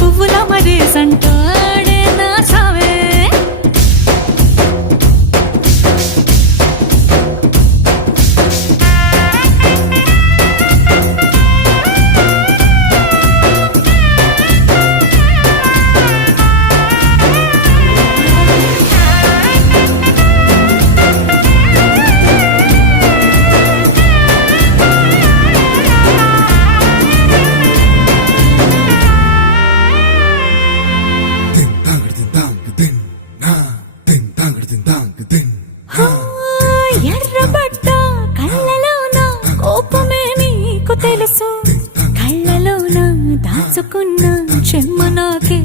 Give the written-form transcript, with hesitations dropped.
పువ్వుల మరి సంటాడే నా సావే ఎర్రబడ్డ కళ్ళలోన కోపమే నీకు తెలుసు కళ్ళలోన దాచుకున్న చెమ్మ నాకే